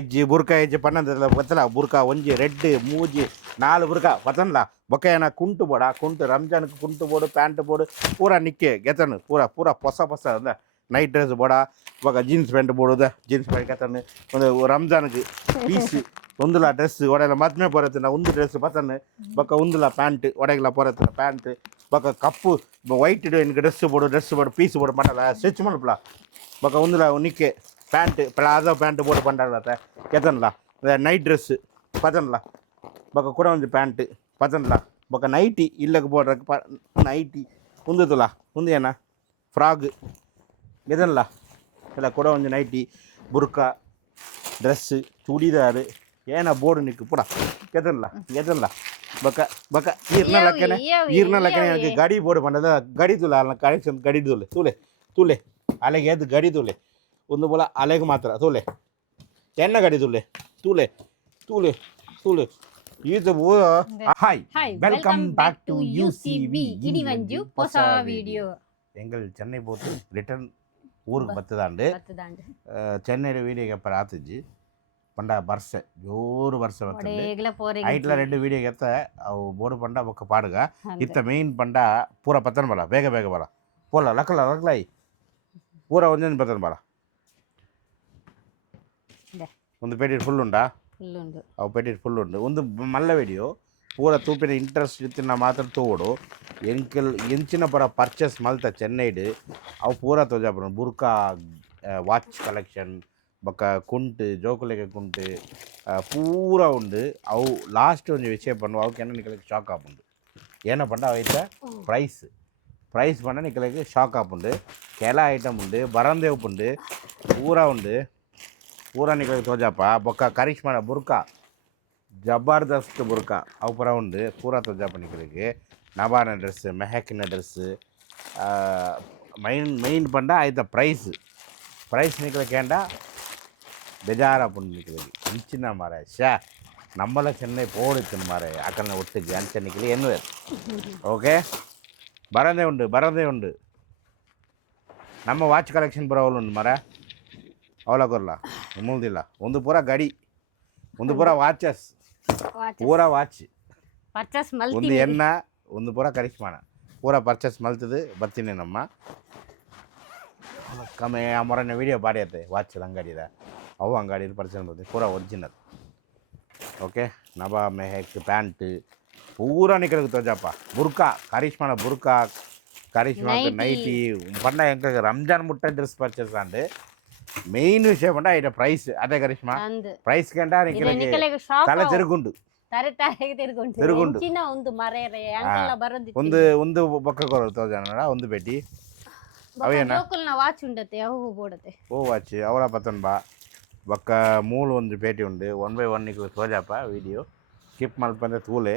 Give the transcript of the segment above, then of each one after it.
ಹೆಜ್ಜಿ ಬುರ್ಕ ಹೆಜ್ಜೆ ಪನ್ನಂದಲ್ಲ ಗೊತ್ತಲ್ಲ ಬುರ್ಕ ಒಂಜಿ ರೆಡ್ ಮೂಜಿ 4 ಬುರ್ಕ ಪತನ್ಲ ಬೊಕ್ಕ ಕುಂಟು ಬೋಡ ಕುಂಟು ರಂಜಾನ್ಗೆ ಕುಂಟು ಬೋಡು ಪ್ಯಾಂಟ್ ಬೋಡು ಪೂರ ನಿಕ್ಕೆ ಗೆತನು ಪೂರ ಹೊಸ ಅಂದ ನೈಟ್ ಡ್ರೆಸ್ ಬೋಡ ಬೊಕ್ಕ ಜೀನ್ಸ್ ಪ್ಯಾಂಟ್ ಬೋಡುದ ಜೀನ್ಸ್ ಪ್ಯಾಂಟ್ ಗೆತನು ಒಂದು ರಂಜಾನ್ಗೆ ಪೀಸ್ ಒಂದುಲ ಡ್ರೆಸ್ ಒಡೆಯಲ್ಲ ಮದ್ಮೆ ಪೊರತ್ತಿನ ಒಂದು ಡ್ರೆಸ್ ಪತನ್ ಬೊಕ್ಕ ಒಂದುಲ ಪ್ಯಾಂಟ್ ಒಡೆಗಲ ಪೊರತ್ತಿನ ಪ್ಯಾಂಟ್ ಬೊಕ್ಕ ಕಪ್ಪು ವೈಟ್ ಎನ್ಗೆ ಡ್ರೆಸ್ ಬೋಡು ಪೀಸ್ ಬೋಡು ಪಂಡಲ ಸ್ಟಿಚ್ ಮಲ್ಪಲ ಬೊಕ್ಕ ಒಂದುಲ ನಿಕ್ಕೆ ಪ್ಯಾಂಟ್ ಪ್ಲಾಜೋ ಪ್ಯಾಂಟ್ ಬೋಡು ಪಂಡಲ ಕೆತನ್ಲ ನೈಟ್ ಡ್ರೆಸ್ ಪತನ್ಲ ಬೊಕ್ಕ ಕೂಡ ಒಂದು ಪ್ಯಾಂಟ್ ಪತನ್ಲ ಬೊಕ್ಕ ನೈಟಿ ಇಲ್ಲಕ್ಕೆ ಬೋಡ್ರಕ್ಕೆ ನೈಟಿ ಉಂದುತುಲ ಉಂದು ಏನ ಫ್ರಾಗ್ ಗೆದನ್ಲ ಎಲ್ಲ ಕೂಡ ಒಂದು ನೈಟಿ ಬುರ್ಕ ಡ್ರೆಸ್ ಚೂಡಿದಾರ್ ಏನ ಬೋರ್ಡು ನಿಕ್ಕು ಪುಡ ಗೆದನ್ಲ ಬೊಕ್ಕ ಈರ್ನ ಲಕ್ಕನೆ ನನಗೆ ಗಾಡಿ ಬೋರ್ಡು ಪಂಡದ ಗಡಿ ತುಲ ಅಲ್ಲ ಕನೆಕ್ಷನ್ ಗಡಿ ತೂಲೆ ಅಲೆಗೆ ಎದ್ದು ಗಡಿ ತೂಲೆ ಒಂದು ಬೋಲ ಅಲೆಗೆ ಮಾತ್ರ ತೂಲೆ ಎಣ್ಣ ಗಡಿ ತೂಲೆ ಇದು ಹಾಯ್ வெல்கம் பேக் டு யூசிவி இனி வந்து ಹೊಸ வீடியோ எங்கள் சென்னை போட்டு ரிட்டர்ன் ஊருக்கு பத்துதாண்டு சென்னையில் வீடியோ எப்போ ராத்துச்சு పండ బర్స జోరు బర్స ఐట్లా 2 వీడియో ఎత్త అವು ಬೋಡು ಪಂಡ ಬೊಕ್ಕ ಪಾಡುಗ ಇತ್ತ ಮೇನ್ ಪಂಡ ಪೂರ ಪತ್ತನ ಬಲ ಬೇಗ ಬಲ ಪೋಲ ಲಕ್ಲಾಯಿ ಪೂರ ಒಂದೊಂದು ಪತ್ತನ ಬಲ ಒಂದು ಪೇಟೆಟ್ ಫುಲ್ ಉಂಡಾ ಅವು ಪೇಟೆಟ್ ಫುಲ್ ಉಂಡು ಒಂದು ಮಲ್ಲ ವಿಡಿಯೋ ಪೂರ ತೂಪಿನ ಇಂಟ್ರೆಸ್ಟ್ ಇತ್ತಿನ ಮಾತ್ರ ತೋಡು ಎಂಚಿನ ಪರ ಪರ್ಚೇಸ್ ಮಲ್ತ ಚೆನ್ನೈಡ್ ಅವು ಪೂರ ತೋಜಾಪುರ ಬುರ್ಕಾ ವಾಚ್ ಕಲೆಕ್ಷನ್ ಬೊಕ್ಕ ಕುಂಟು ಜೋಕುಲೆಗೆ ಕುಂಟು ಪೂರ ಉಂಡು ಅವು ಲಾಸ್ಟ್ ಒಂದು ವಿಷಯ ಪಂಡು ಅವಕ್ಕೆ ನಿಕ್ಕಲಿಗೆ ಶಾಕ್ ಆಪುಂಡು ಏನ ಪಂಡ ಅವೈತ ಪ್ರೈಸ್ ಪಂಡ ನಿಕ್ಕಲಿಗೆ ಶಾಕ್ ಆಪುಂಡು ಕೆಲ ಐಟಮ್ ಉಂಡು ಬರಂದೇ ಉಪ್ಪುಂಡು ಪೂರ ನಿಕ್ಕಲಿಗೆ ತೋಜಾಪ ಬೊಕ್ಕ ಕರಿಷ್ಮಾನ ಬುರ್ಕ ಜಬರ್ದಸ್ತ್ ಬುರ್ಕ ಅವು ಪೂರ ಉಂಡು ಪೂರ ತೋಜಾಪ ನಿಕ್ಕಲಿಗೆ ನಬಾನ ಡ್ರೆಸ್ ಮೆಹಕಿನ ಡ್ರೆಸ್ ಮೈನ್ ಪಂಡ ಆಯ್ತ ಪ್ರೈಸ್ ನಿಕ್ಕಲಿಕ್ಕೆ ಏಂಡ ಬೇಜಾರ ಪುಂಡು ನಿಕ್ಕಲಿಗೆ ಇಂಚಿನ ಮಾರ நம்மள சென்னை போடுச்சு மாற அக்கனை ஒட்டுக்கு அஞ்சன்னைக்கு என்ன ஓகே ಬರದೇ ಉಂಡು ನಮ್ಮ ವಾಚ್ ಕಲೆಕ್ಷನ್ ಬರೋವಲ್ಲ ಉಂಡು ಮರ ಅವಲ ಕೊರಲ ಮೂಲ್ದಿಲ್ಲ ಒಂದು ಪೂರ ಗಡಿ ಒಂದು ಪೂರ ವಾಚಸ್ ಪೂರ ವಾಚ್ ಒಂದು ಎಣ್ಣ ಒಂದು ಪೂರ ಕರಿಷ್ಮಾನ ಪೂರ ಪರ್ಚೇಸ್ ಮಲ್ತದು ಬರ್ತೀನಿ ನಮ್ಮ ಕಮ್ಮಿ ಆ ಮೊರನೆ ವೀಡಿಯೋ ಬಾಡಿಯತ್ತೆ ವಾಚ್ ಅಂಗಡಿದ ಅವು ಅಂಗಡಿ ಪರ್ಚೇಸ್ ಬರ್ತೀನಿ ಪೂರ ಒರಿಜಿನಲ್ ಓಕೆ ನಬಾ ಮೆಹಕ್ ಪ್ಯಾಂಟ್ ಪೂರ ನಿಕ್ಕಲಿಗೆ ತೋಜಪ್ಪ ಬುರ್ಕಾ ಕರಿಷ್ಮಾನ ಬುರ್ಕಾ ಕರಿಷ್ಮಾಕ್ಕೆ ನೈಟಿ ಪಂಡ ಎಂಕ ರಂಜಾನ್ ಮುಟ್ಟ ಡ್ರೆಸ್ ಪರ್ಚೇಸ್ ಆಂಡು మెయిన్ విషయం అంటే ఆయన ప్రైస్ అదే కరిష్మా ప్రైస్ కంటే తల తిరుగుండు ಒಂದು ಬೊಕ್ಕ ಕೊರತ ಜನ ಒಂದು ಪೆಟ್ಟಿ ಅವೇನ ವಾಚ್ ಉಂಡತೆ ಅವು ಬೋಡತೆ ಓ ವಾಚ್ ಅವರ ಪತನ್ ಬಾ ಬೊಕ್ಕ ಮೂಲು ಒಂದು ಪೇಟಿ ಉಂಡು 1 by 1 ನಿಕ್ಕು ತೋಜಾಪ ವಿಡಿಯೋ ಸ್ಕಿಪ್ ಮಲ್ಪಂದೆ ತೂಲೆ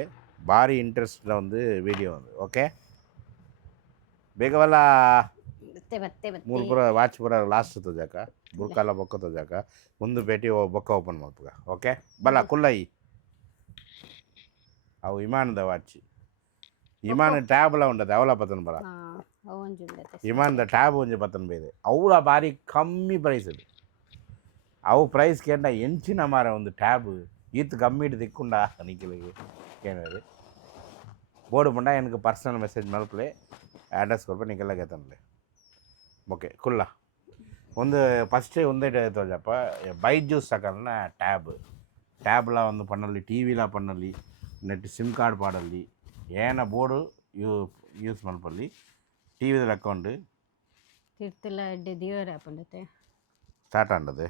ಭಾರಿ ಇಂಟ್ರೆಸ್ಟ್ ಒಂದು ವಿಡಿಯೋ ಒಂದು ಓಕೆ ಬೇಗವಲ್ಲ ಮೂರು ಪೂರ ವಾಚ್ ಪೂರ ಲಾಸ್ಟ್ ತೋಜಾಕ ಬುರ್ಕಾಲ ಬೊಕ್ಕ ತೋಜಾಕ ಒಂದು ಪೇಟಿ ಬೊಕ್ಕ ಓಪನ್ ಮಾಡ್ಪುಗ ಓಕೆ ಬಲ ಕುಲ್ಲಯಿ ಅವು ವಿಮಾನದ ವಾಚ್ ವಿಮಾನ ಟ್ಯಾಬ್ಲ ಉಂಡದೆ ಅವಲ ಪತನ್ ಬಲ ವಿಮಾನದ ಟ್ಯಾಬ್ ಒಂಜಿ ಪತನ್ ಬೇದೆ ಅವಳ ಭಾರಿ ಕಮ್ಮಿ ಪ್ರೈಸ್ ಅದು ಅವು ಪ್ರೈಸ್ ಕೇಂಡ ಎಂಚಿನ ಮಾರ ಒಂದು ಟ್ಯಾಬ್ ಈತ್ ಕಮ್ಮಿ ಇಟ್ಟು ತಿಕ್ಕೊಂಡ ನಿಖಿಲಿಗೆ ಕೇಳಿದೆ ಬೋರ್ಡು ಪಂಡ எனக்கு ಪರ್ಸನಲ್ ಮೆಸೇಜ್ ಮಲ್ಪಲೆ ಅಡ್ರೆಸ್ ಕೊಡ್ಪ ನಿಖಿಲ ಗೆತನ್ಲೆ ಓಕೆ ಕುಲ್ಲ ಒಂದು ಫಸ್ಟೇ ಒಂದೇ ತೋಜಪ್ಪ ಬೈಜೂಸ್ ತಗೊಂಡ ಟ್ಯಾಬ್ಲ ಒಂದು ಪಣ್ಣಲ್ಲಿ ಟಿ ವಿಲ ಪಣ್ಣಲ್ಲಿ ನೆಟ್ ಸಿಮ್ ಕಾರ್ಡ್ ಪಾಡಲ್ಲಿ ಏನ ಬೋರ್ಡು ಯೂಸ್ ಮಲ್ಪಲ್ಲಿ ಟಿ ವಿದಲ್ಲಿ ಅಕೌಂಟ್ ಸ್ಟಾರ್ಟ್ ಆಂಡದೆ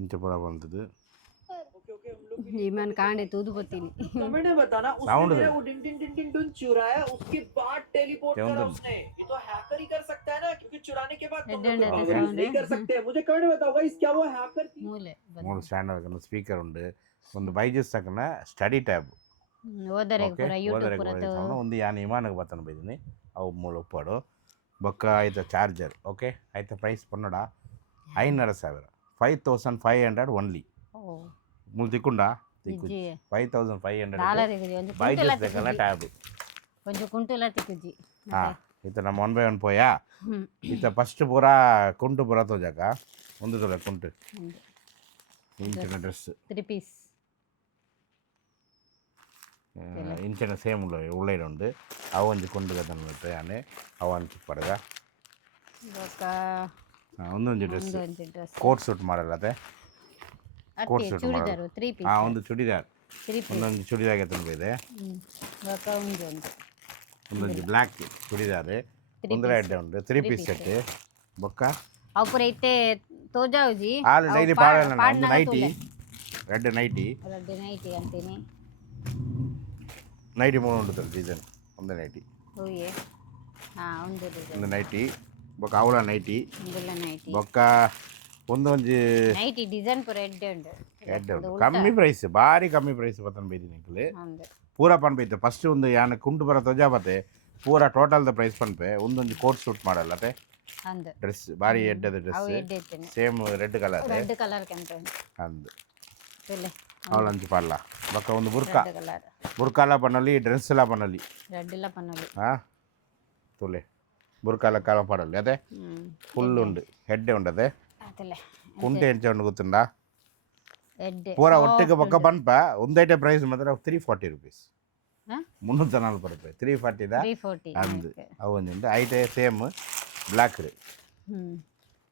ಇಂಚ ಪುರ ಬಂದದ್ದು ईमान कांडे तू बत्तीनी कमेंट में बताना उसने वो डिन डिन डिन डिन डिन चुराया उसके बाद टेलीपोर्ट करा उसने ये तो हैकर ही कर सकता है ना क्योंकि चुराने के बाद नहीं कर सकते मुझे कमेंट में बताओ गाइस क्या वो हैकर थी ಮೂಲ ಸ್ಟ್ಯಾಂಡ್ ಅದಕ್ಕೆ ಸ್ಪೀಕರ್ ಉಂಡು ಒಂದು ಬೈಜೂಸ್ ತಕನ ಸ್ಟಡಿ ಟ್ಯಾಬ್ ಓದರೆ ಪೂರ ಯೂಟ್ಯೂಬ್ ಪೂರ ಒಂದು ಯಾನ ವಿಮಾನಕ್ಕೆ ಬತ್ತನ ಬೈದಿನಿ ಅವು ಮೂಲ ಒಪ್ಪಾಡು ಬೊಕ್ಕ ಆಯ್ತ ಚಾರ್ಜರ್ ಓಕೆ ಆಯ್ತ ಪ್ರೈಸ್ ಪನ್ನಡ 5,500 5,500 ಓನ್ಲಿ ಮೂಲ ತಿಕ್ಕೊಂಡ 5,500 ಬೈಜೂಸ್ ತಕನ ಟ್ಯಾಬ್ ಕೊಂಚ ಕುಂಟುಲ ತಿಕ್ಕುಜಿ ಇತ್ತ ನಮ್ಮ 1 by 1 ಪೋಯಾ ಇತ್ತ ಫಸ್ಟ್ ಪೂರ ಕುಂಟು ಪೂರ ತೋಜಾಕ ಒಂದು ತೊಲೆ ಕುಂಟು ಇಂಚಿನ ಡ್ರೆಸ್ 3 ಪೀಸ್ ಇಂಚಿನ ಸೇಮ್ ಉಳ್ಳೇರುಂಡು ಅವು ಒಂಜಿ ಕೊಂಡು ಗದನ್ನುತ್ತೆ ಆನೆ ಅವು ಅಂಚಿ ಪಡಗ ಬೊಕ ಒಂದೊಂದು ಡ್ರೆಸ್ ಒಂದೊಂದು ಡ್ರೆಸ್ ಕೋಟ್ ಸೂಟ್ ಮಾಡಲ್ಲದೆ ಕೋಟ್ ಅತ್ತೆ ಸೂಟ್ ಚೂಡಿದಾರು 3 ಪೀಸ್ ಒಂದು ಚೂಡಿದಾರ್ 3 ಪೀಸ್ ಒಂದೊಂದು ಚೂಡಿದಾರ್ ಎತ್ತನ್ನು ಇದೆ ಬೊಕ ಒಂದೊಂದು ಬ್ಲ್ಯಾಕ್ ಚೂಡಿದಾರ್ ಒಂದರ ಎಡ್ಡೆ ಉಂಡು 3 ಪೀಸ್ ಸೆಟ್ ಬೊಕ್ಕ ಅವು ಪೂರ ಇತ್ತೆ ತೋಜಾವುಜಿ ಆಲ್ ಡೈಲಿ ಪಾಡಲ್ಲ ಒಂದು ನೈಟಿ ರೆಡ್ ನೈಟಿ ಅಂತೀನಿ ನೈಟಿ ಮೂರು ಉಂಟು ಡಿಸೈನ್ ಒಂದು ನೈಟಿ ಹೂಯೆ ಒಂದು ಡಿಸೈನ್ ಒಂದು ನೈಟಿ ಬೊಕ್ಕ ಅವಳ ನೈಟಿ ಒಂದೆಲ್ಲ ನೈಟಿ ಬೊಕ್ಕ ಒಂದೊಂಜಿ ನೈಟಿ ಡಿಸೈನ್ ಪೂರ ಎಡ್ಡೆ ಉಂಡು ಎಡ್ಡೆ ಉಂಟು ಕಮ್ಮಿ ಪ್ರೈಸ್ ಭಾರಿ ಕಮ್ಮಿ ಪ್ರೈಸ್ ಬತ್ತನ ಬೈದಿ ನಿಂಕಲು ಅಂದೆ ಪೂರ ಪನ್ಪೈತೆ ಫಸ್ಟ್ ಒಂದು ಯಾನ ಕುಂಟು ಬರ ತೊಜಾ ಬತ್ತೆ ಪೂರ ಟೋಟಲ್ ದ ಪ್ರೈಸ್ ಪನ್ಪೆ ಒಂದೊಂದು ಕೋಟ್ ಸೂಟ್ ಮಾಡಲ್ಲತೆ ಅಂದೆ ಡ್ರೆಸ್ ಭಾರಿ ಎಡ್ಡದ ಅವು ಡ್ರೆಸ್ ಎಡ್ಡೆ ಇತ್ತೇನೆ same red colour red colour ಕೆಂಪ ಉಂಟು ಅಂದು ತುಲೆ ಅವಳಂಚು ಪಾಡ್ಲ ಬೊಕ್ಕ ಒಂದು ಬುರ್ಕ ರೆಡ್ ಕಲರ್ ಬುರ್ಕಾಲ ಪನ್ನಲಿ ಡ್ರೆಸ್ ಎಲ್ಲ ಪನ್ನಲಿ ರೆಡ್ ಇಲ್ಲ ಪನ್ನಲಿ ತುಲೆ ಬುರ್ಕಾಲ ಕಾಲ ಪಾಡಲ್ಲಿ ಅದೇ ಫುಲ್ ಉಂಡು ಹೆಡ್ಡೆ ಉಂಡದೆ ಅತಲೆ ಕುಂಟೆ ಎಂಚ ಉಂಡು ಗೊತ್ತುಂಡ ಎಡ್ಡೆ ಪೂರ ಒಟ್ಟಿಗೆ ಬೊಕ್ಕ ಪನ್ಪ ಒಂದೈಟೆ ಪ್ರೈಸ್ ಮಾತ್ರ 340 rupees 340 ರೂಪಾಯಿ 340 ದ 340 ಅಂದು ಅವು ಒಂದು ಐಟೆ ಸೇಮ್ ಬ್ಲ್ಯಾಕ್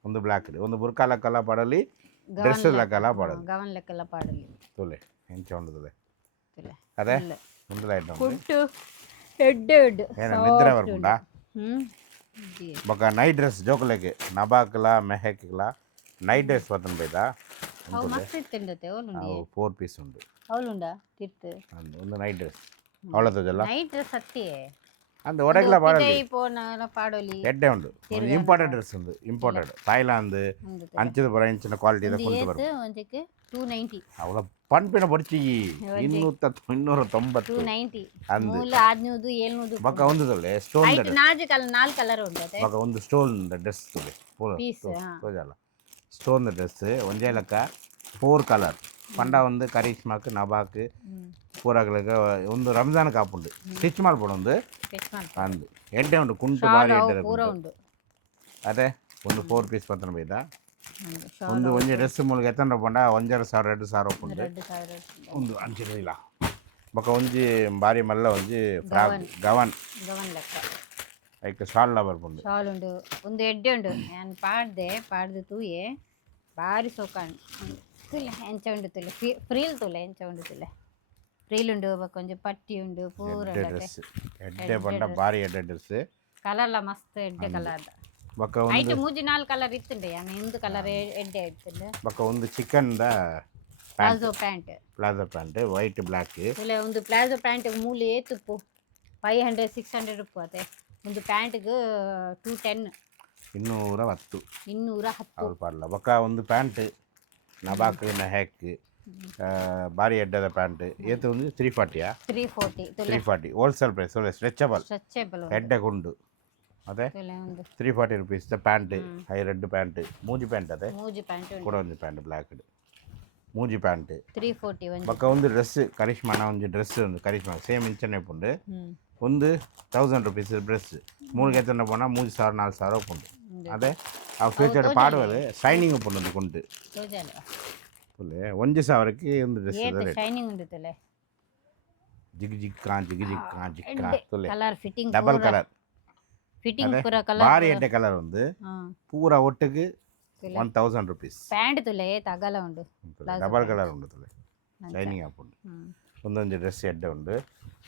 ಒಂದು ಬ್ಲ್ಯಾಕ್ ಒಂದು ಬುರ್ಕಾಲ ಕಲ ಪಡಲಿ ಡ್ರೆಸ್ ಲೆಕ್ಕಲ ಪಡಲಿ ಗವನ್ ಲೆಕ್ಕಲ ಪಾಡಲಿ ತುಲೆ ಎಂಚ ಉಂಡು ತುಲೆ ತುಲೆ ಅದೇ ಒಂದು ಐಟಮ್ ಕುಟ್ಟು ಎಡ್ಡೆ ಎಡ್ಡೆ ಏನ ನಿದ್ರೆ ಬರ್ಬುಂಡ ಜಿ ಬೊಕ್ಕ ನೈಟ್ ಡ್ರೆಸ್ ಜೋಕಲೆಗೆ ನಬಾಕ್ಲ ಮೆಹಕ್ಲ ನೈಟ್ ಡ್ರೆಸ್ ಬತ್ತನ್ ಬೈದ ಅವು ಮಸ್ತ್ ಇತ್ತಂಡತೆ ಅವಳುಂಡಿ 4 ಪೀಸ್ ಉಂಡು ಅವಳುಂಡ ತಿರ್ತು ಒಂದು ನೈಟ್ ಡ್ರೆಸ್ ಅವಳದಲ್ಲ ನೈಟ್ ಡ್ರೆಸ್ ಅತ್ತಿಯೇ ಅಂದು ಒಡಗಲ ಪಾಡಲಿ ಪೋನ ಪಾಡೋಲಿ ಎಡ್ಡೆ ಉಂಡು ಇಂಪಾರ್ಟೆಂಟ್ ಡ್ರೆಸ್ ಉಂಡು ಇಂಪಾರ್ಟೆಂಟ್ ಥಾಯ್ಲಾಂಡ್ ಅಂಚಿದ ಬರ ಇಂಚಿನ ಕ್ವಾಲಿಟಿ ಕೊಂದು ಬರ ಒಂದಕ್ಕೆ 290 ಅವಳ ಪನ್ಪಿನ ಬಡ್ಚಿ 290 290 ಅಂದು ಮೂಲ 600 700 ಬೊಕ್ಕ ಒಂದು ತೊಲೆ ಸ್ಟೋನ್ ಐಟ್ ನಾಜು ನಾಲ್ ಕಲರ್ ಉಂಟತೆ ಬೊಕ್ಕ ಒಂದು ಸ್ಟೋನ್ ಡ್ರೆಸ್ ತೊಲೆ ಪೂರ ಪೀಸ್ ತೋಜಲ್ಲ ಸ್ಟೋನ್ ಡ್ರೆಸ್ ಒಂದೇ ಲೆಕ್ಕ 4 ಕಲರ್ ಪಂಡ ಒಂದು ಕರಿಷ್ಮಾಕ್ ನಬಾಕ್ ಪೂರಗಳಿಗೆ ಒಂದು ರಂಜಾನ್ ಕಾಪುಂಡು ಸ್ಟಿಚ್ ಮಾಡ್ಬೋದು ಒಂದು ಅಂದು ಎಡ್ಡೆ ಉಂಟು ಕುಂಟು ಬಾರಿ ಎಡ್ಡೆ ಪೂರ ಉಂಟು ಅದೇ ಒಂದು 4 ಪೀಸ್ ಪತ್ತನ ಬೈದ ಒಂದು ಒಂಜಿ ಡ್ರೆಸ್ ಮೂಲ ಎತ್ತನ ಪಂಡ 1,500 2,000 ಉಂಟು 2000 ಒಂದು ಅಂಚಿಲ್ಲ ಬೊಕ್ಕ ಒಂಜಿ ಬಾರಿ ಮಲ್ಲ ಒಂಜಿ ಫ್ರಾಕ್ ಗವನ್ ಲೆಕ್ಕ ಐಕ್ ಶಾಲ್ ಬರ್ಪುಂಡು ಶಾಲ್ ಉಂಡು ಒಂದು ಎಡ್ಡೆ ಉಂಡು ನಾನು ಪಾಡ್ದು ತೂಯೆ ಬಾರಿ ಸೋಕಾಣ್ ತುಲೆ ಎಂಚ ಉಂಡು ತುಲೆ ಫ್ರೀಲ್ ತುಲೆ ಎಂಚ ಉಂಡು ತುಲೆ ಫ್ರೀಲ್ ಉಂಡು ಕೊಂಚ ಪಟ್ಟಿ ಉಂಡು ಪೂರ ಡ್ರೆಸ್ ಎಡ್ಡೆ ಪಂಡ ಬಾರಿ ಎಡ್ಡೆ ಡ್ರೆಸ್ ಕಲರ್ಲ ಮಸ್ತ್ ಎಡ್ಡೆ ಕಲರ್ ಬೊಕ್ಕ ಐಟ್ ಮೂಜಿ 4 ಕಲರ್ ಇತ್ತುಂಡೆ ಯಾನು ಇಂದು ಕಲರ್ ಎಡ್ಡೆ ಇತ್ತುಂಡು ಬೊಕ್ಕ ಒಂದು ಚಿಕನ್ ದ ಪ್ಲಾಜೋ ಪ್ಯಾಂಟ್ ವೈಟ್ ಬ್ಲ್ಯಾಕ್ ತುಲೆ ಒಂದು ಪ್ಲಾಜೋ ಪ್ಯಾಂಟ್ ಮೂಲೆ ತುಪ್ಪು 500 600 ರೂಪಾಯಿ ಅತೆ ಒಂದು ಪ್ಯಾಂಟ್ಗೆ 210 210 ಅವ್ರು ಪಾಡ್ಲ ಬೊಕ್ಕ ಒಂದು ಪ್ಯಾಂಟ್ ನಬಾಕ್ ಮೆಹಕ್ ಬಾರಿ ಎಡ್ಡದ ಪ್ಯಾಂಟ್ ಏತು ಒಂದು 340 340 ಹೋಲ್ಸೇಲ್ ಪ್ರೈಸ್ ಒಳ್ಳೆ ಸ್ಟ್ರೆಚಬಲ್ ಎಡ್ಡೆ ಗುಂಡು ಅದೇ 340 rupees the pant high red pant ಮೂಜಿ ಪ್ಯಾಂಟ್ ಅದೇ ಕೂಡ ಒಂದು ಪ್ಯಾಂಟ್ ಬ್ಲ್ಯಾಕ್ ಮೂಜಿ ಪ್ಯಾಂಟ್ 340 ಬೊಕ್ಕ ಒಂದು ಡ್ರೆಸ್ ಕರಿಷ್ಮಾನ ಒಂದು ಡ್ರೆಸ್ ಒಂದು ಕರಿಷ್ಮಾ ಸೇಮ್ ಇಂಚನೆ ಉಂಡು ಒಂದು 1000 rupees ಡ್ರೆಸ್ ಮೂರು ಎತ್ತನ ಪೋನ 3,000 4,000 ಉಂಟು ಅದೇ ಆ ಫ್ಯೂಚರ್ ಪಾಡುವುದು ಶೈನಿಂಗ್ ಉಂಟು ಕುಂಟು ತುಲೆ 1,000ಕ್ಕೆ ಒಂದು ಡ್ರೆಸ್ ಶೈನಿಂಗ್ ಉಂಟು ತುಲೆ ಜಿಗ್ ಜಿಗ್ ತುಲೆ colour fitting double colour fitting ಪೂರ ಕಲರ್ ಬಾರಿ ಎಡ್ಡೆ ಕಲರ್ ಒಂದು ಪೂರ ಒಟ್ಟಿಗೆ 1,000 rupees ಪ್ಯಾಂಟ್ ತುಲೆ ತಗಲ ಉಂಡು ಡಬಲ್ ಕಲರ್ ಉಂಟು ತುಲೆ ಶೈನಿಂಗ್ ಆಪುಂಡು ಒಂದೊಂದು ಡ್ರೆಸ್ ಎಡ್ಡೆ ಉಂಡು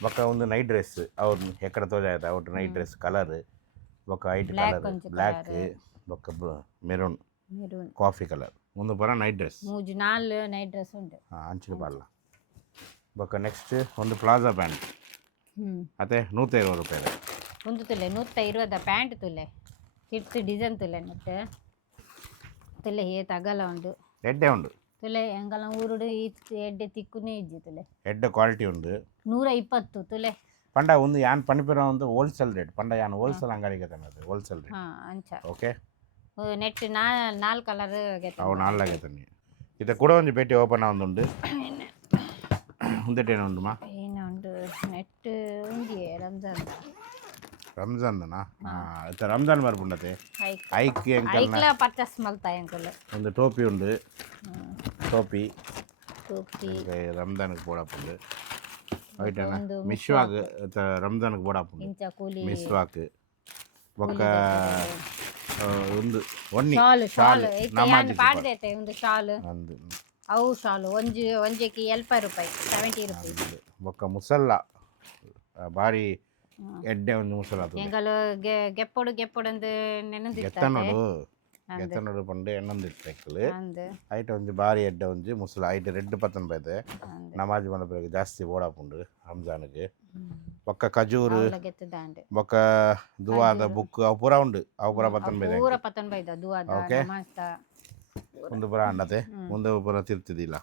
ಬೊಕ್ಕ ಒಂದು ನೈಟ್ ಡ್ರೆಸ್ ಅವ್ರು ಎಕ್ಕಡ ತೋಜಾಯ್ತು ಅವ್ರು ನೈಟ್ ಡ್ರೆಸ್ ಕಲರ್ ಬೊಕ್ಕ ಐಟ್ ಕಲರ್ ಬ್ಲ್ಯಾಕ್ ಬೊಕ್ಕ ಮೆರೂನ್ ಕಾಫಿ ಕಲರ್ ಒಂದು ಬರ ನೈಟ್ ಡ್ರೆಸ್ ಮೂಜಿ 4 ನೈಟ್ ಡ್ರೆಸ್ ಉಂಟು ಅಂಚಿನ ಪಾಡ್ಲ ಬೊಕ್ಕ ನೆಕ್ಸ್ಟ್ ಒಂದು ಪ್ಲಾಜಾ ಪ್ಯಾಂಟ್ ಅದೇ 120 ರೂಪಾಯಿ ಒಂದು ತುಲೆ 120 ಪ್ಯಾಂಟ್ ತುಲೆ ತಿರ್ತು ಡಿಸೈನ್ ತುಲೆ ಮತ್ತೆ ತುಲೆ ಏ ತಗಲ ಉಂಡು ಎಡ್ಡೆ ಉಂಡು ತುಲೆ ಎಂಗಲ ಊರುಡು ಎಡ್ಡೆ ತಿಕ್ಕುನೇ ಇಜ್ಜಿ ತುಲೆ ಎಡ್ಡೆ ಕ್ವಾಲಿಟಿ ಉಂಡು 120 ತುಲೆ ಪಂಡ ಒಂದು ಯಾನ್ ಪಣಿಪಿರ ಒಂದು ಹೋಲ್ಸೇಲ್ ರೇಟ್ ಪಂಡ ಯಾನ್ ಹೋಲ್ಸೇಲ್ ಅಂಗಡಿಗೆ ತನ್ನದು ಹೋಲ್ಸೇಲ್ ರೇಟ್ ಅಂಚ ಓಕೆ ನೆಟ್ 4 ಕಲರ್ ಅವು 4 ಆಗೈತೆ ಇದು ಕೂಡ ಒಂದು ಪೇಟೆ ಓಪನ್ ಆಗುಂಡು ಮುಂದೆಟೇನು ಉಂಡು ಮಾ ಏನು ಉಂಡು ನೆಟ್ ಉಂಡಿ ರಂಜಾನ್ದನಾ ರಂಜಾನ್ ಬರ್ಪುಂಡತೆ ಐಕ್ ಐಕ್ಲ ಪರ್ಚೇಸ್ ಮಲ್ತಾ ಎಂಕುಲು ಒಂದು ಟೋಪಿ ಉಂಡು ಟೋಪಿ ಟೋಪಿ ರಂಜಾನ್ಗೆ ಬೋಡಾಪುಂಡು ಬೊಕ್ಕ ಐಟನ ಒಂದು ಮಿಶ್ವಾಗ್ ರಂಜಾನ್ಗೆ ಬೋಡಾಪುಂಡು ಇಂಚ ಕೂಲಿ ಮಿಸ್ವಾಕ್ ಬೊಕ್ಕ ಕೂಲಿ ಒಂದು ಒನ್ನಿ ಶಾಲ್ ಶಾಲ್ ಶಾಲ್ ಐತೆ ನಮಾಜ್ ಯಾನ್ ಪಾಡ್ದೈತೆ ಒಂದು ಶಾಲ್ ಅಂದು ಅವು ಶಾಲು ಒಂಜಿಗೆ 70 ರೂಪಾಯಿ 70 ರೂಪಾಯಿ ಅಂದು ಬೊಕ್ಕ ಮುಸಲ್ಲ ಬಾರಿ ಎಡ್ಡೆ ಒಂದು ಮುಸಲ ಎಂಗಲು ಗೆಪ್ಪೊಡು ಅಂದು ನೆನದಿರ್ತಾರೆ ಎತ್ತನೋಡು ಎತ್ತನೋಡು ಪಂಡು ಎಣ್ಣೊಂದಿರ್ತೆಕ್ಕಲು ಅಂದು ಐಟ ಒಂಜಿ ಬಾರಿ ಎಡ್ಡೆ ಒಂಜಿ ಮುಸಲ ಐಟ್ ರೆಡ್ ಪತ್ತನ್ ಬೈದೆ ಅಂದು ನಮಾಜ್ ಮನಪೆರಗ ಜಾಸ್ತಿ ಓಡಾಪುಂಡು ರಂಜಾನ್ಗೆ ಬೊಕ್ಕ ಖಜೂರು ಅವಲ ಗೆತ್ತದಾಂಡ್ ಬೊಕ್ಕ ದುವಾದ ಬುಕ್ ಅವು ಪೂರ ಉಂಡು ಅವು ಪೂರ ಪತ್ತನ್ ಬೈದೆ ಪೂರ ಪತನ್ ಬೈದ ದುವಾದ ಓಕೆ. ನಮಾಜ್ದ ಒಂದು ಪೂರ ಅಂಡತೆ ಮುಂದೆ ಪೂರ ತಿರ್ತಿದಿಲ್ಲ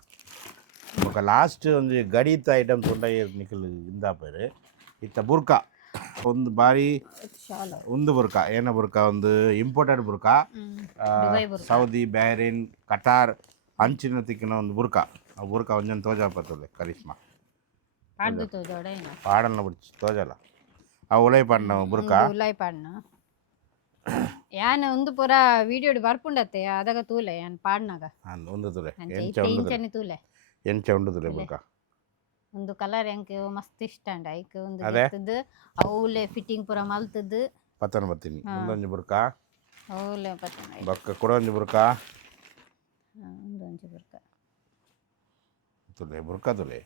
ಬೊಕ್ಕ ಲಾಸ್ಟ್ ಒಂಜಿ ಗಡೀತ ಐಟಮ್ ತೊಂಡ ನಿಖಲ್ ಇಂದಾಪೇರು ಇತ್ತ ಬುರ್ಕ ಒಂದು ಬಾರಿ ಶಾಲ್ ಒಂದು ಬುರ್ಕ ಏನ ಬುರ್ಕ ಒಂದು ಇಂಪೋರ್ಟೆಡ್ ಬುರ್ಕ ದುಬೈ ಬುರ್ಕ. ಸೌದಿ ಬ್ಯಾರಿನ್ ಕಟಾರ್ ಅಂಚಿನ ತಿಕ್ಕಿನ ಒಂದು ಬುರ್ಕ ಆ ಬುರ್ಕ ಒಂಜೊಂದು ತೋಜಾಪತ್ತಲೆ ಕರಿಷ್ಮಾ ಪಾಡ್ದು ತೋಜೋಡ ಏನ ಪಾಡನ್ನ ಬಿಡ್ಚಿ ತೋಜಲ್ಲ ಆ ಉಳೈ ಪಣ್ಣ ಬುರ್ಕ ಉಲಾಯ್ ಪಾಡ್ನ ಯಾನ್ ಒಂದು ಪೂರ ವಿಡಿಯೋ ಬರ್ಪುಂಡತ್ತೆ ಅದಾಗ ತೂಲೆ ಯಾನ್ ಪಾಡ್ನಾಗ ಒಂದು ತುಲೆ ಅಂಚೆ ಎಂಚ ಇತ್ತೆ ಉಂಡು ಇಂಚನೆ ತೂಲೆ ಎಂಚ ಉಂಡು ತುಲೆ ಬುರ್ಕ ಒಂದು ಕಲರ್ ಎಂಕ್ ಮಸ್ತ್ ಇಷ್ಟ ಅಂಡ ಐಕ್ ಒಂದು ಅದೇ? ಗೆತ್ತದು ಅವಲೆ ಫಿಟ್ಟಿಂಗ್ ಪೂರ ಮಲ್ತದ್ದು ಪತ್ತನ ಬತ್ತೀನಿ ಒಂದೊಂಜಿ ಬುರ್ಕ ಅವಲೆ ಪತನ ಬೊಕ್ಕ ಕೂಡ ಒಂಜಿ ಬುರ್ಕ ಒಂದು ಒಂಜಿ ಬುರ್ಕ ತುಲೆ ಬುರ್ಕ ತುಲೆ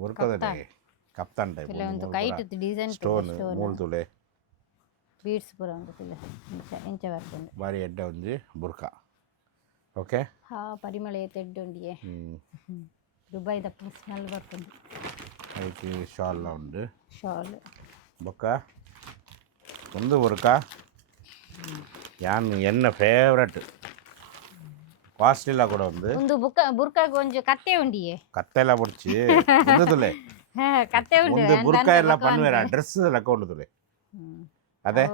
ಬುರ್ಕದಲ್ಲಿ ಕಪ್ತಾನ್ ಟೈಪ್ ತುಲೆ ಒಂದು ಕೈಟ್ ಡಿಸೈನ್ ಸ್ಟೋನ್ ಸ್ಟೋನ್ ಮೂಲ್ ತುಲೆ ಬೀಡ್ಸ್ ಪೂರ ಒಂದು ತುಲೆ ಇಂಚ ಬರ್ಪುಂಡು ಬಾರಿ ಎಡ್ಡೆ ಒಂಜಿ ಬುರ್ಕ ಓಕೆ ಹಾ ಪರಿಮಳ ತೆಡ್ಡೊಂಡಿಯೇ ದುಬೈದ ಸ್ಮೆಲ್ ಬರ್ಪುಂಡು ಅದಕ್ಕೆ ಶಾಲ್ ಉಂಡು ಶಾಲ್ ಬೊಕ್ಕ ಒಂದು ಬುರ್ಕ ಯಾನ್ ಎನ್ನ ಫೇವ್ರೆಟ್ ಕಾಸ್ಟ್ಲಿಲ್ಲ ಕೂಡ ಒಂದು ಬುರ್ಕಾಗ ಒಂಜಿ ಕತ್ತೆ ಉಂಡಿಯೇ ಕತ್ತೆಲ್ಲ ಬಿಡ್ಚಿ ಒಂದು ತುಲೆ ಹಾ ಕತ್ತೆ ಉಂಡು ಒಂದು ಬುರ್ಕ ಎಲ್ಲ ಪನ್ವೇರ ಡ್ರೆಸ್ ಲೆಕ್ಕ ಉಂಡು ತುಲೆ ಅದೇ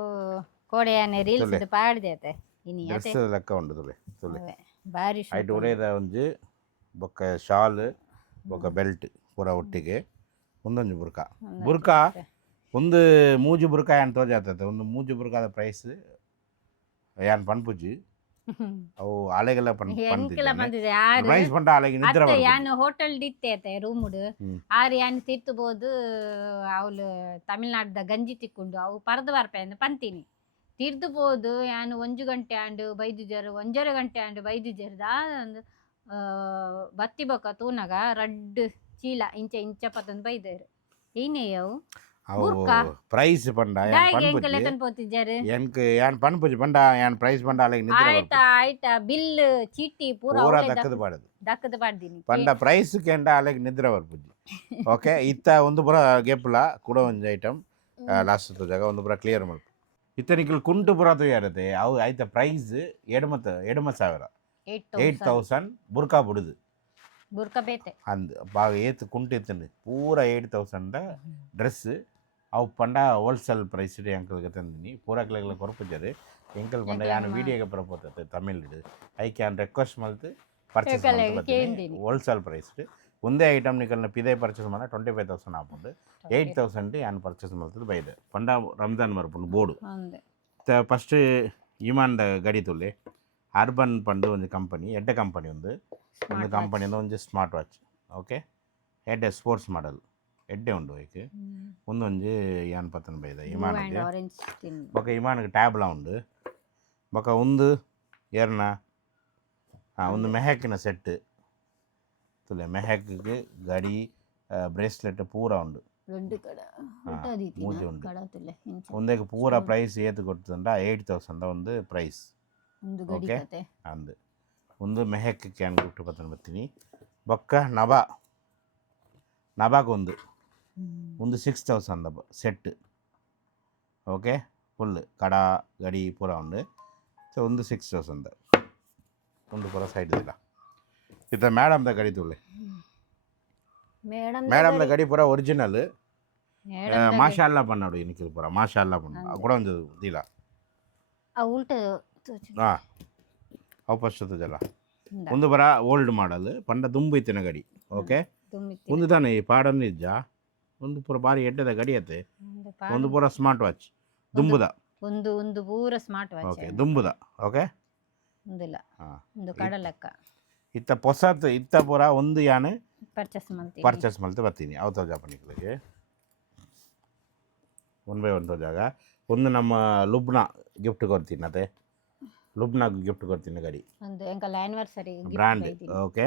ಕೋಡೆಯಾನೆ ರೀಲ್ಸ್ ಪಾಡ್ದೆ ಅತೆ ಇನಿ ಡ್ರೆಸ್ ಲೆಕ್ಕ ಉಂಡು ತುಲೆ ತುಲೆ ಅವೆ ಬಾರಿ ಐಟ್ ಉಡೇದ ಒಂಜಿ ಬೊಕ್ಕ ಶಾಲ್ ಬೊಕ್ಕ ಬೆಲ್ಟ್ ಪೂರ ಒಟ್ಟಿಗೆ ಒಂದೊಂಜಿ ಬುರ್ಕ ಬುರ್ಕ ಒಂದು ಮೂಜಿ ಬುರ್ಕ ಯಾನ್ ತೋಜಾತತೆ ಒಂದು ಮೂಜಿ ಬುರ್ಕದ ಪ್ರೈಸ್ ಯಾನ್ ಪನ್ಪುಜಿ ಅವು ಆಲೆಗೆಲ್ಲ ಎಂಕೆಲ ಬಂದಿದೆ ಆರು ಪ್ರೈಸ್ ಪಂಡ ಆಲೆಗೆ ನಿದ್ರೆ ಅತ್ತೆ ಬರ್ತದೆ. ಯಾನ್ ಹೋಟೆಲ್ ದಿತ್ತೆ ರೂಮುಡು ಹ್ಮ್. ಆರು ಯಾನ್ ತಿರ್ತುಬೋದು ಅವಳು ತಮಿಳ್ನಾಡ್ದ ಗಂಜಿ ತಿಕ್ಕೊಂಡು ಅವು ಪರದು ಬರ್ಪೆ ಪಂತೀನಿ ತಿರ್ದುಬೋದು ಯಾನ್ 1 ಗಂಟೆ ಆಂಡು ಬೈದು ಜರು 1.5 ಗಂಟೆ ಆಂಡು ಬೈದು ಜರ್ದ ಒಂದು ಬತ್ತಿ ಬೊಕ್ಕ ತೂನಗ ರಡ್ಡ್ ಚೀಲ ಇಂಚ ಪತ್ತೊಂದು ಬೈದೇರು ಏನೇ ಅವು ಅವು ಬುರ್ಕ? ಪ್ರೈಸ್ ಪಂಡ ಯಾನ್ ದಾಯಿಗೆ ಎಂಕೆಲ ಪನ್ಪುಜಿ ತಂಪೋತಿದ್ದಾರೆ ಎನ್ಕ್ ಯಾನ್ ಪನ್ಪುಜಿ ಪಂಡ ಯಾನ್ ಪ್ರೈಸ್ ಪಂಡ ಆಲೆಗೆ ನಿದ್ರೆ ಆಯ್ತಾ ಆಯ್ತಾ ಬಿಲ್ ಚೀಟಿ ಪೂರ ಪೂರ ಅವಳೇ ದಕ್ಕದ ಪಾಡದು ದಕ್ಕದ ಪಾಡ್ದೀನಿ ಪಂಡ ಪ್ರೈಸ್ ಕೆಂಡ ಆಲೆಗೆ ನಿದ್ರೆ ಬರ್ಪುಜಿ ಓಕೆ ಇತ್ತ ಒಂದು ಪುರ ಗೆಪ್ಲ ಕೂಡ ಒಂದು ಐಟಮ್ ಲಾಸ್ಟ್ ಜಾಗ ಒಂದು ಪುರ ಕ್ಲಿಯರ್ ಮಾಡ್ಪು ಇತ್ತ ನಿಖಲ್ ಕುಂಟು ಪುರ ತುಯಾರತೆ ಅವು ಆಯ್ತ ಪ್ರೈಸ್ ಎಡಮ ಸಾವಿರ 8,000 ಬುರ್ಕಾ ಬಿಡುದು ಬುರ್ಕ ಬೇತೆ ಅಂದ್ ಬಾಗ ಏತ್ ಕುಂಟು ಇತ್ತಂದು ಪೂರ 8,000 ಡ್ರೆಸ್ ಅವು ಪಂಡ ಹೋಲ್ಸೇಲ್ ಪ್ರೈಸ್ ಎಂಕಲ್ಗೆ ತಂದಿನಿ ಪೂರ ಕಿಲಗಳ ಕೊರಪುಜರು ಎಂಕಲ್ ಪಂಡ ಯಾನು ವೀಡಿಯೋಗೆ ಬರಪೋತತೆ ತಮಿಳ್ ಐ ಕ್ಯಾನ್ ರಿಕ್ವೆಸ್ಟ್ ಮಲ್ತು ಪರ್ಚೇಸ್ ಕೇಂದಿನಿ. ಹೋಲ್ಸೇಲ್ ಪ್ರೈಸ್ ಒಂದೇ ಐಟಮ್ ನಿಕಲ್ನ ಪಿದೆ ಪರ್ಚೇಸ್ ಮಾಡ 25,000 ಆಪುಂಡು 8,000 ಯಾನ್ ಪರ್ಚೇಸ್ ಮಲ್ತದು ಬೈದೆ ಪಂಡ ರಂಜಾನ್ ಮರ್ಪುಂಡು ಬೋರ್ಡು ಅಂದೆ ಫಸ್ಟ್ ಇಮಾನ್ದ ಗಡಿ ತುಲೆ ಅರ್ಬನ್ ಪಂಡು ಒಂದು ಕಂಪನಿ ಎಡ್ಡೆ ಕಂಪನಿ ಒಂದು ಕಂಪನಿಯಿಂದ ಒಂದು ಸ್ಮಾರ್ಟ್ ವಾಚ್ ಓಕೆ ಎಡ್ಡೆ ಸ್ಪೋರ್ಟ್ಸ್ ಮಾಡಲ್ ಎಡ್ಡೆ ಉಂಡು ಐಕೆ ಒಂದೊಂಜಿ ಯಾನ್ ಪತ್ತನ ಬೈದ ಇಮಾನ್ಗೆ ಆರೆಂಜ್ ತಿನ್ ಬೊಕ ಇಮಾನ್ಗೆ ಟ್ಯಾಬ್ಲ ಉಂಡು ಬೊಕ ಒಂದು ಏರ್ನ ಒಂದು ಮೆಹಕಿನ ಸೆಟ್ ತುಲೆ ಮೆಹಕ್ಗೆ ಗಡಿ ಬ್ರೇಸ್ಲೆಟ್ ಪೂರ ಉಂಡು ರೆಡ್ ಕಡ ಮೂಜಿ ಉಂಡು ಕಡತಲೆ ಒಂದೇಗೆ ಪೂರ ಪ್ರೈಸ್ ಏತು ಕೊಡ್ತಂಡ 8,000 ಒಂದು ಪ್ರೈಸ್ ಒಂದು ಗಡಿ ಓಕೆ. ಕತೆ ಅಂದು ಒಂದು ಮೆಹಕ್ ಕ್ಯಾನ್ ಗಿಫ್ಟ್ ಪತ್ತನ ಬರ್ತೀನಿ ಬೊಕ್ಕ ನಬಾಗೊಂದು ಒಂದು 6,000 ಸೆಟ್ ಓಕೆ ಫುಲ್ ಕಡ ಗಡಿ ಪೂರ ಉಂಡು ಸೊ ಒಂದು 6,000 ಒಂದು ಪೂರ ಸೈಡ್ ಇಲ್ಲ ಇತ್ತ ಮೇಡಮ್ದ ಗಡಿ ತುಳ್ಳೆ ಮೇಡಮ್ದ ಗಡಿ ಪೂರ ಒರಿಜಿನಲ್ ಮಾಶಾಲ್ಲ ಪಣ್ಣಾಡು ಇನಿಕಿಲ್ ಪೂರ ಮಾಶಾಲ್ಲ ಪಣ್ಣ ಕೂಡ ಒಂದು ಇಲ್ಲ ಉಲ್ಟ ಹಾಂ ಅವು ಫಸ್ಟ್ ಜಲ ಒಂದು ಬರ ಓಲ್ಡ್ ಮಾಡಲ್ ಪಂಡ ದುಂಬು ಇತ್ತಿನ ಗಡಿ ಓಕೆ ಒಂದು ತಾನೆ ಈ ಪಾಡನ್ನು ಇಜ್ಜ ಒಂದು ಪೂರ ಬಾರಿ ಎಡ್ಡದ ಗಡಿ ಅತ್ತೆ ಒಂದು ಪೂರ ಸ್ಮಾರ್ಟ್ ವಾಚ್ ದುಂಬುದ ಒಂದು ಒಂದು ಪೂರ ಸ್ಮಾರ್ಟ್ ವಾಚ್ ಓಕೆ ದುಂಬುದ ಓಕೆ ಒಂದಿಲ್ಲ ಹಾಂ ಒಂದು ಕಡಲಕ್ಕ ಇತ್ತ ಪೊಸತ್ ಇತ್ತ ಪೂರ ಒಂದು ಯಾನು ಪರ್ಚೇಸ್ ಮಾಡ್ತೀನಿ ಪರ್ಚೇಸ್ ಮಾಡ್ತಾ ಬರ್ತೀನಿ ಅವು ತೋಜ ಪನಿಕ್ಲಿಗೆ 1 by 1 ತೋಜಾಗ ಒಂದು ನಮ್ಮ ಲುಬ್ನಾ ಗಿಫ್ಟ್ ಕೊಡ್ತೀನಿ ಅದೇ ಲುಬ್ನಾಗ್ ಗಿಫ್ಟ್ ಕೊಡ್ತೀನಿ ಗಾಡಿ ಒಂದು ಎಂಕಲ್ ಆನಿವರ್ಸರಿ ಬ್ರ್ಯಾಂಡ್ ಓಕೆ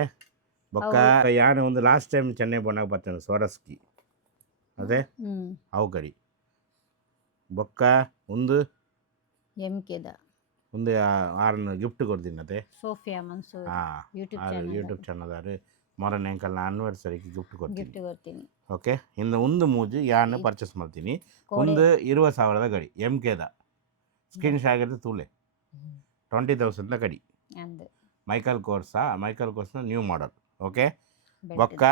ಬೊಕ್ಕ ಯಾನು ಒಂದು ಲಾಸ್ಟ್ ಟೈಮ್ ಚೆನ್ನೈ ಬೋನಾಗ ಬರ್ತೇನೆ ಸೋರಸ್ಕಿ ಅದೇ ಅವು ಗಾಡಿ ಬೊಕ್ಕ ಒಂದು ಎಂಕೆದ ಒಂದು ಆರನ್ನು ಗಿಫ್ಟ್ ಕೊಡ್ತೀನಿ ಅದೇ ಸೋಫಿಯಾ ಮನ್ಸೂರ್ ಯೂಟ್ಯೂಬ್ ಚಾನಲ್ ಮೊರನ್ ಎಂಕಲ್ನ ಆನಿವರ್ಸರಿಗೆ ಗಿಫ್ಟ್ ಕೊಡ್ತೀನಿ ಗಿಫ್ಟ್ ಕೊಡ್ತೀನಿ ಓಕೆ ಇನ್ನು ಒಂದು ಮೂಜು ಯಾನು ಪರ್ಚೇಸ್ ಮಾಡ್ತೀನಿ ಒಂದು 20,000 ಗಡಿ MKದ ಸ್ಕ್ರೀನ್ ಶಾಟ್ ಆಗಿರುತ್ತೆ ತೂಲೆ 20,000 ಗಡಿ ಅಂದು ಮೈಕಲ್ ಕೋರ್ಸ್ನ ನ್ಯೂ ಮಾಡೆಲ್ ಓಕೆ ಬೊಕ್ಕ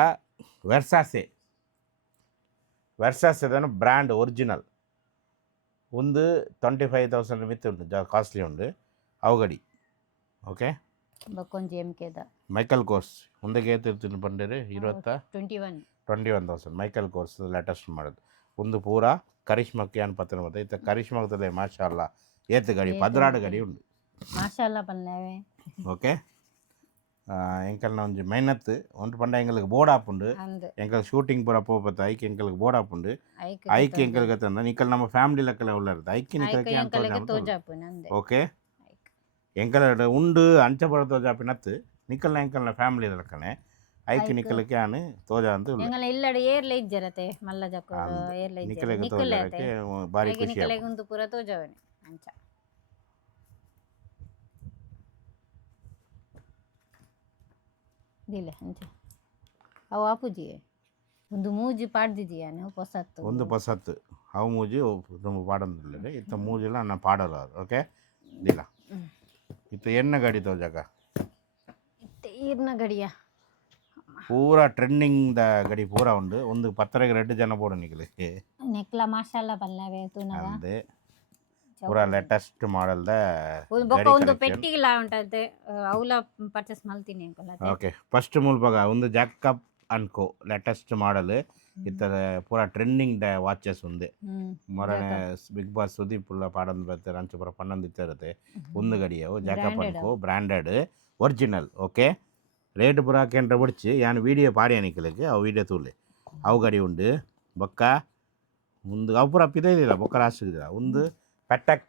ವೆರ್ಸಾಸೆದನ್ನು ಬ್ರ್ಯಾಂಡ್ ಒರಿಜಿನಲ್ ಒಂದು 25,000 ಮಿತ್ ಉಂಟು ಕಾಸ್ಟ್ಲಿ ಉಂಟು ಅವು ಗಡಿ ಓಕೆ ಬಕ್ಕೊಂಜಿ ಎಂಕೆದ ಮೈಕಲ್ ಕೋರ್ಸ್ ಒಂದಕ್ಕೆ ಏತಿರ್ತೀನಿ ಬಂದಿರಿ 21,000 ಮೈಕಲ್ ಕೋರ್ಸ್ ಲೇಟೆಸ್ಟ್ ಮಾಡೋದು ಒಂದು ಪೂರ ಕರಿಷ್ಮಕ್ಕೆ ಅನ್ಪತ್ತನ ಮತ್ತೆ ಇತ್ತ ಕರಿಷ್ಮಕ್ತದೆ ಮಾಷಾಲ್ಲ ಏತು ಗಡಿ 16 ಗಡಿ ಉಂಟು ಮಾಷಾಲ್ಲ ಪಲ್ಲೆವೆ ಓಕೆ ಎಂಕಲ್ನ ಒಂಜಿ ಮೆಹನತ್ ಒಂಟು ಪಂಡ ಎಂಕಲ್ಗೆ ಬೋರ್ಡ್ ಆಪುಂಡು ಎಂಕಲ್ ಶೂಟಿಂಗ್ ಪೂರ ಪೋಪತ್ತ ಐಕ್ ಎಂಕಲ್ಗೆ ಬೋರ್ಡ್ ಆಪುಂಡು ಐಕ್ ಎಂಕಲ್ಗೆ ತಂದ ನಿಕಲ್ ನಮ್ಮ ಫ್ಯಾಮಿಲಿ ಲೆಕ್ಕಲ ಉಳ್ಳಾರದು ಐಕಿ ನಿಕಲ್ಗೆ ಓಕೆ ಎಂಕಲ್ ಉಂಡು ಅಂಚ ಪಡ ತೋಜಾಪಿನತ್ತು ನಿಕಲ್ನ ಎಂಕಲ್ನ ಫ್ಯಾಮಿಲಿ ಲೆಕ್ಕನೆ ಐಕ್ ನಿಕಲಕ್ಕೆ ಆನು ತೋಜಾ ಅಂತ ಎಂಗಲ ಇಲ್ಲಡ ಏರ್ಲ ಇಜ್ಜರತೆ ಮಲ್ಲ ಜಕ್ಕೋರು ಏರ್ಲ ಇಜ್ಜರತೆ ನಿಕಲಕ್ಕೆ ಬಾರಿ ಖುಷಿ ನಿಕಲಗೆ ಒಂದು ಪೂರ ತೋಜಾವನೆ ಅಂಚ ದಿಲ್ಲ ಅಂಚ ಅವು ಆಪುಜಿ ಒಂದು ಮೂಜಿ ಪಾಡ್ದಿದೀಯ ನೀವು ಪೊಸತ್ತು ಒಂದು ಪೊಸತ್ತು ಅವು ಮೂಜಿ ತುಂಬ ಪಾಡಂದಿಲ್ಲ ಇತ್ತ ಮೂಜಿಲ್ಲ ನಾನು ಪಾಡಲ್ಲ ಓಕೆ ದಿಲ್ಲ ಇತ್ತ ಎನ್ನ ಗಾಡಿ ತೋಜಾಗ ಈರ್ನ ಗಡಿಯ ಪೂರ ಟ್ರೆಂಡಿಂಗ್ ದ ಗಡಿ ಪೂರ ಉಂಡು ಒಂದು 10 2 ಜನ ಬೋಡು ನಿಕಲಿಕ್ಕೆ ನೆಕ್ಲ ಮಾಷಾಲ್ಲ ಪಲ್ಲವೆ ತೂನಗ ಅಂದೆ ಪೂರ ಲೇಟೆಸ್ಟ್ ಮಾಡೆಲ್ ದ ಬೊಕ್ಕ ಒಂದು ಪೆಟ್ಟಿಗಿಲ್ಲ ಉಂಟದೆ ಅವಲ ಪರ್ಚೇಸ್ ಮಾಡ್ತೀನಿ ಅಂಕಲ್ ಓಕೆ ಫಸ್ಟ್ ಮುಲ್ಪಗ ಒಂದು ಜಾಕಪ್ ಅನ್ಕೋ ಲೇಟೆಸ್ಟ್ ಮಾಡೆಲ್ ಇತ್ತರ ಪೂರ ಟ್ರೆಂಡಿಂಗ್ ದ ವಾಚಸ್ ಉಂದೆ ಮೊರನೆ ಬಿಗ್ ಬಾಸ್ ಸುದೀಪ್ ಪುಲ್ಲ ಪಾಡಂದು ಬರ್ತಾರೆ ಅಂಚೆ ಪೂರ ಪನ್ನೊಂದು ಇತ್ತಿರುತ್ತೆ ಒಂದು ಗಡಿಯವು ಜಾಕಪ್ ಅನ್ಕೋ ಬ್ರ್ಯಾಂಡೆಡ್ ಒರಿಜಿನಲ್ ಓಕೆ ರೇಟ್ ಪೂರ ಕೇಂದ್ರ ಬಿಡ್ಚಿ ಯಾನು ವೀಡಿಯೋ ಪಾಡಿ ಅನಿಕಲಿಕ್ಕೆ ಅವು ವೀಡಿಯೋ ತೂಲೆ ಅವು ಗಡಿ ಉಂಡು ಬೊಕ್ಕ ಒಂದು ಅವು ಪೂರ ಪಿದಿಲ್ಲ ಬೊಕ್ಕ ರಾಸಿದಿಲ್ಲ ಒಂದು ಪೆಟಕ್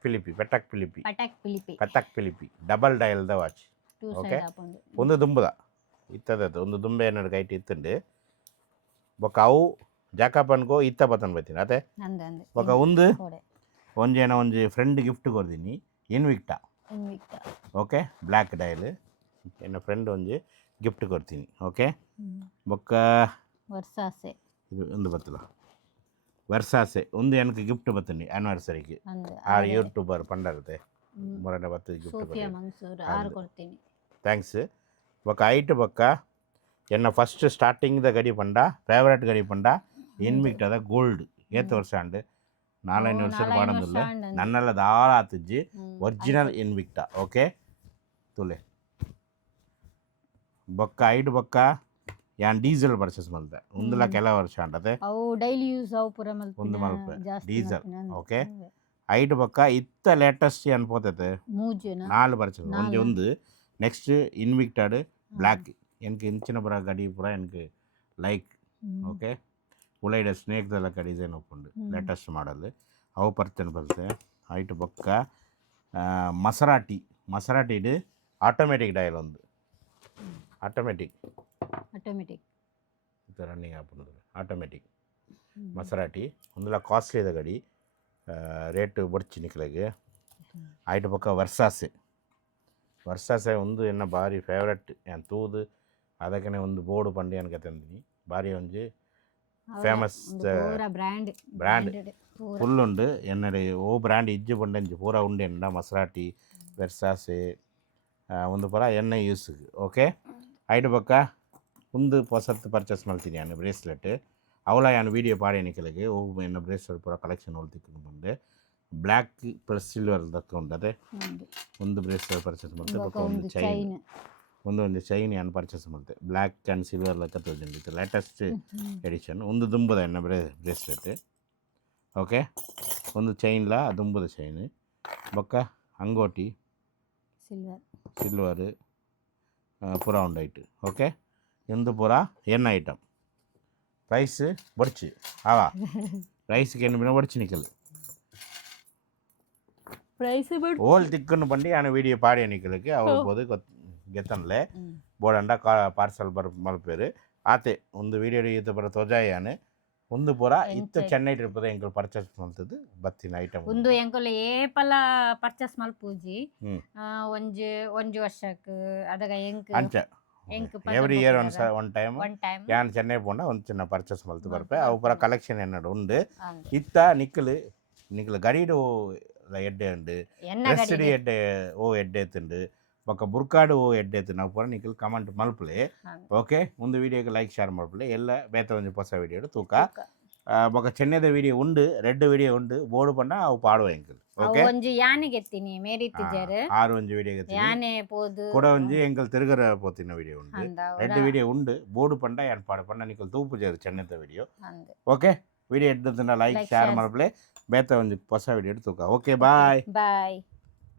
ಫಿಲಿಪಿ ಡಬಲ್ ಡಯಲ್ ದ ವಾಚ್ ಓಕೆ ಒಂದು ದುಂಬುದ ಇತ್ತದದು ಒಂದು ದುಂಬೆ ಏನಾರು ಗೈಟ್ ಇತ್ತುಂಡು ಬೊಕ್ಕ ಅವು ಜಾಕಪ್ ಅನ್ಕೋ ಇತ್ತ ಬತ್ತನ್ ಬತ್ತೀನಿ ಅದೇ ಬೊಕ್ಕ ಒಂದು ಒಂಜೇನ ಒಂಜಿ ಫ್ರೆಂಡ್ ಗಿಫ್ಟ್ ಕೊಡ್ತೀನಿ ಇನ್ವಿಕ್ಟಾ ಓಕೆ ಬ್ಲ್ಯಾಕ್ ಡಯಲ್ ಎನ್ನ ಫ್ರೆಂಡ್ ಒಂಜಿ ಗಿಫ್ಟ್ ಕೊಡ್ತೀನಿ ಓಕೆ ಬೊಕ್ಕ ಇದು ಒಂದು ಬತ್ತಲ್ಲ ವರ್ಸಾಸೆ ಒಂದು ಎನಕ್ಕೆ ಗಿಫ್ಟ್ ಬತ್ತೀನಿ ಆ್ಯನಿವರ್ಸರಿಗೆ ಆ ಯೂಟ್ಯೂಬರ್ ಪಂಡರತೆ ಮೊರನೆ ಬತ್ತ ಗಿಫ್ಟ್ ಥ್ಯಾಂಕ್ಸ್ ಬೊಕ್ಕ ಐಟ್ ಬೊಕ್ಕ ಎನ್ನ ಫಸ್ಟ್ ಸ್ಟಾರ್ಟಿಂಗ್ ದ ಗಡಿ ಪಂಡ ಫೇವ್ರೇಟ್ ಗಡಿ ಪಂಡ ಇನ್ವಿಕ್ಟದ ಗೋಲ್ಡ್ ಏತ್ ವರ್ಷ ಅಂಡ್ 4 ವರ್ಷ ಪಾಡಂದಿಲ್ಲ ನನ್ನೆಲ್ಲ ದಾಳ ಆತಿಜ್ಜಿ ಒರಿಜಿನಲ್ ಇನ್ವಿಕ್ಟಾ ಓಕೆ ತುಲೆ ಬೊಕ್ಕ ಐಟ್ ಬೊಕ್ಕ ಯಾನ್ ಡೀಸೆಲ್ ಪರ್ಚೇಸ್ ಮಲ್ತೆ ಒಂದುಲ ಕೆಲ ವರ್ಷ ಅಂಟದೆ ಅವು ಡೈಲಿ ಯೂಸ್ ಅವು ಪೂರ ಮಲ್ಪೆ ಒಂದು ಮಲ್ಪೆ ಡೀಸೆಲ್ ಓಕೆ ಐಟ್ ಬೊಕ್ಕ ಇತ್ತ ಲೇಟೆಸ್ಟ್ ಅನ್ಪೋತೈತೆ 4 ಪರ್ಚೇಸ್ ಒಂದು ನೆಕ್ಸ್ಟ್ ಇನ್ವಿಕ್ಟಡ್ ಬ್ಲ್ಯಾಕ್ எனக்கு ಇಂಚಿನ ಪುರ ಗಡಿ ಪುರ எனக்கு ಲೈಕ್ ಓಕೆ ಉಳೈಡ ಸ್ನೇಕ್ದೆಲ್ಲ ಡಿಸೈನ್ ಒಪ್ಪುಂಡು ಲೇಟೆಸ್ಟ್ ಮಾಡಲ್ ಅವು ಪರ್ಚೇಸ್ ಬರುತ್ತೆ ಐಟ್ ಬೊಕ್ಕ ಮಸರಾಟಿಡ್ ಆಟೋಮೆಟಿಕ್ ಡಯಲ್ ಒಂದು ಆಟೋಮೆಟಿಕ್ ರನ್ನಿಂಗ್ ಆಪುಂಡು ಆಟೋಮೆಟಿಕ್ ಮಸರಾಟಿ ಒಂದುಲ ಕಾಸ್ಟ್ಲಿ ಇದೆ ಗಡಿ ರೇಟ್ ಬೊಡ್ಚಿ ನಿಕ್ಲೆಗೆ ಐಟ್ ಬೊಕ್ಕ ವರ್ಸಾಸೆ ಒಂದು ಎನ್ನ ಭಾರಿ ಫೇವ್ರೆಟ್ ಏನು ತೂದು ಅದಕ್ಕೆ ಒಂದು ಬೋರ್ಡು ಪಂಡಿ ಅನ್ಕ ತಂದಿನಿ ಭಾರಿ ಒಂಜಿ ಫೇಮಸ್ ಬ್ರ್ಯಾಂಡ್ ಫುಲ್ ಉಂಡು ಎನ್ನಡೆ ಓ ಬ್ರ್ಯಾಂಡ್ ಇಜ್ಜು ಪಂಡಂಜಿ ಪೂರ ಉಂಡು ಎನ್ನ ಮಸರಾಟಿ ವೆರ್ಸಾಸೆ ಒಂದು ಪೂರ ಎಣ್ಣೆ ಯೂಸ್ ಓಕೆ ಐಟ್ ಬೊಕ್ಕ ಒಂದು ಹೊಸತ್ತು ಪರ್ಚೇಸ್ ಮಾಡ್ತೀನಿ ನಾನು ಬ್ರೇಸ್ಲೆಟ್ ಅವಳ ಯಾನು ವೀಡಿಯೋ ಪಾಡಿ ನಿಕಲಿಗೆ ಓ ಎನ್ನ ಬ್ರೇಸ್ಲೆಟ್ ಪೂರ ಕಲೆಕ್ಷನ್ ಹೊಲ್ತಿಕ್ಕೊಂಡು ಬಂದೆ ಬ್ಲ್ಯಾಕ್ ಪ್ಲಸ್ ಸಿಲ್ವರ್ ದಕ್ಕೊಂಡದೆ ಒಂದು ಬ್ರೇಸ್ಲೆಟ್ ಪರ್ಚೇಸ್ ಮಾಡ್ತೆ ಬೊಕ್ಕ ಒಂದು ಚೈನ್ ಒಂದು ಚೈನ್ ಯಾನು ಪರ್ಚೇಸ್ ಮಾಡ್ತೆ ಬ್ಲ್ಯಾಕ್ ಆ್ಯಂಡ್ ಸಿಲ್ವರ್ ಲೆಕ್ಕ ತೋಜಂಡಿತ್ತು ಲೇಟೆಸ್ಟ್ ಎಡಿಷನ್ ಒಂದು ದುಂಬದ ಎನ್ನ ಬ್ರೇಸ್ಲೆಟ್ ಓಕೆ ಒಂದು ಚೈನ್ಲ ದುಂಬದ ಚೈನ್ ಬೊಕ್ಕ ಅಂಗೋಟಿ ಸಿಲ್ವರ್ ಪೂರ ಉಂಡಾಯ್ತು ಓಕೆ ಇಂದು ಪೂರ ಎನ್ನ ಐಟಮ್ ರೈಸ್ ಬಡ್ಚಿ ಆವಾ ರೈಸ್ಗೆ ಎಣ್ಣೆ ಬಡ್ಚಿ ನಿಕ್ಕಲು ಪ್ರೈಸ್ ಬಿಡು ಓಲ್ ತಿಕ್ಕನ್ನು ಬಂಡಿ ಆನ ವಿಡಿಯೋ ಪಾಡಿ ನಿಕ್ಕಲಿಕ್ಕೆ ಅವ್ರು ಬೋದು ಗೆತ್ತನ್ಲೆ ಬೋಡಂಡ ಪಾರ್ಸಲ್ ಮಲ್ಪೇರು ಆತೆ ಒಂದು ವಿಡಿಯೋ ಈತ ಬರ ತೊಜಾಯಾನೆ ಒಂದು ಪೂರ ಇತ್ತು ಚೆನ್ನೈ ಇರ್ಬೋದು ಎಂಕಲ್ ಪರ್ಚೇಸ್ ಮಾಡ್ತದ್ದು ಬತ್ತಿನ ಐಟಮ್ ಒಂದು ಎಂಕಲ್ ಏಪಲ ಪರ್ಚೇಸ್ ಮಲ್ಪೂಜಿ ಒಂಜಿ ವರ್ಷಕ್ಕೆ ಅದಾಗ ಅಂಚ ಎವ್ರಿ ಇಯರ್ ಒನ್ ಟೈಮ್ ಯಾನ್ ಚೆನ್ನೈ ಪೋಂಡ ಒಂದು ಚಿನ್ನ ಪರ್ಚೇಸ್ ಮಲ್ತು ಬರ್ಪೆ ಅವು ಪೂರ ಕಲೆಕ್ಷನ್ ಎನ್ನಡು ಉಂಡು ಇತ್ತ ನಿಕ್ಕಲು ಗಡಿಡು ಎಡ್ಡೆ ಉಂಡು ಡ್ರೆಸ್ಡಿ ಎಡ್ಡೆ ಓ ಎಡ್ಡೆ ಎತ್ತುಂಡು ಬೊಕ್ಕ ಬುರ್ಕಾಡು ಓ ಎಡ್ಡೆ ಎತ್ತು ನಾವು ಪೂರ ನಿಕ್ಕಲು ಕಮೆಂಟ್ ಮಲ್ಪಲೆ ಓಕೆ ಒಂದು ವಿಡಿಯೋಗೆ ಲೈಕ್ ಶೇರ್ ಮಲ್ಪಲೆ ಎಲ್ಲ ಬೇತ ಒಂದು ಹೊಸ ವಿಡಿಯೋ ತೂಕ ಬೊಕ್ಕ ಚೆನ್ನೈದ ವಿಡಿಯೋ ಉಂಡು ರೆಡ್ ವಿಡಿಯೋ ಉಂಡು ಬೋರ್ಡು ಪಂಡ ಅವು ಪಾಡುವ ಎಂಕಲ್ ಓಕೆ ಒಂಜಿ ಯಾನೆ ಗೆತ್ತಿನಿ ಮೇರಿ ತಿಜರ್ ಆರು ಒಂಜಿ ವಿಡಿಯೋ ಗೆತ್ತಿನಿ ಯಾನೆ ಪೋದು ಕೂಡ ಒಂಜಿ ಎಂಕಲ್ ತಿರುಗರ ಪೋತಿನ ವಿಡಿಯೋ ಉಂಡು ರೆಡ್ ವಿಡಿಯೋ ಉಂಡು ಬೋರ್ಡು ಪಂಡ ಯಾನ್ ಪಾಡು ಪಂಡ ನಿಕ್ಕಲ್ ತೂಪು ಜೇರು ಚೆನ್ನೈದ ವಿಡಿಯೋ ಓಕೆ ವಿಡಿಯೋ ಎಡ್ಡದನ್ನ ಲೈಕ್ ಶೇರ್ ಮಲ್ಪಲೆ ಬೇತ ಒಂದು ಹೊಸ ವಿಡಿಯೋ ತೂಕ ಓಕೆ ಬಾಯ್ ಬಾಯ್